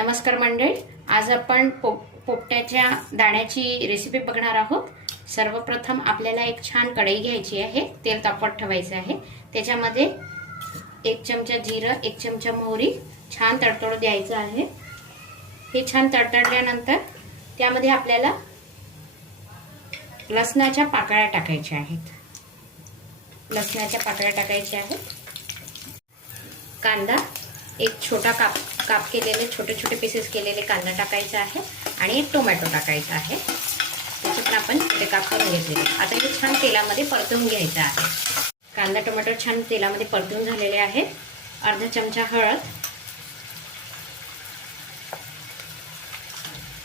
नमस्कार मंडळी, आज आपण पोपट्याच्या दाण्याची रेसिपी बघणार आहोत। सर्वप्रथम आपल्याला एक छान कढई घ्यायची आहे, तेल तापत ठेवायचं आहे। त्याच्यामध्ये 1 चमचा जिरं, 1 चमचा मोहरी छान तडतडू द्यायचं आहे। हे छान तडतडल्यानंतर त्यामध्ये आपल्याला लसणाच्या पाकळ्या टाकायच्या आहेत। लसणाच्या पाकळ्या टाकायच्या आहेत। कांदा एक छोटा काप केलेले छोटे छोटे पीसेस केलेले कांदा टाकायचा आहे आणि एक टोमॅटो टाकायचा आहे। त्याचे पण आपण छोटे काप करून घेतलेले। आता हे छान तेलामध्ये परतवून घ्यायचं आहे। कांदा टोमॅटो छान तेलामध्ये परतून झालेले आहेत। अर्धा चमचा हळद,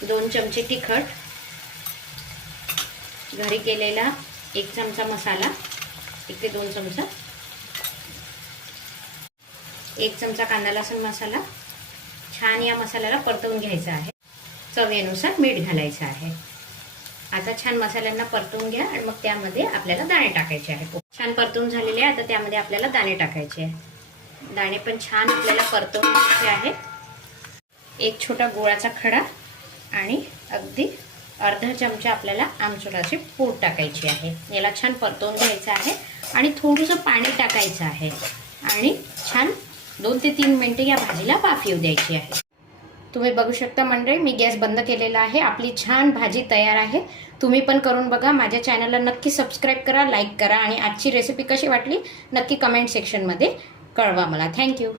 2 चमचे तिखट, घरी केलेला 1 चमचा मसाला, 1 ते 2 चमचा, 1 चमचा कांदा लसूण मसाला। छान या मसाल्याला परतवून घ्यायचा आहे। चवीनुसार मीठ घालायचं आहे। आता छान मसाल्यांना परतवून घ्या आणि मग त्यामध्ये आपल्याला दाणे टाकायचे आहेत। छान परतवून झालेले आहे। आता त्यामध्ये आपल्याला दाणे टाकायचे आहे। दाणे पण छान आपल्याला परतवून घ्यायचे आहेत। एक छोटा गुळाचा खडा आणि अगदी अर्धा चमचा आपल्याला आमचुराची पूड टाकायची आहे। याला छान परतवून घ्यायचं आहे आणि थोडंसं पाणी टाकायचं आहे आणि छान 2 ते 3 मिनिटे या भाजीला वाफ येऊ द्यायची आहे। तुम्ही बघू शकता मंडळी, मी गॅस बंद केलेला आहे। आपली छान भाजी तयार आहे। तुम्ही पण करून बघा। माझ्या चॅनलला नक्की सबस्क्राईब करा, लाईक करा आणि आजची रेसिपी कशी वाटली नक्की कमेंट सेक्शनमध्ये कळवा मला। थँक्यू।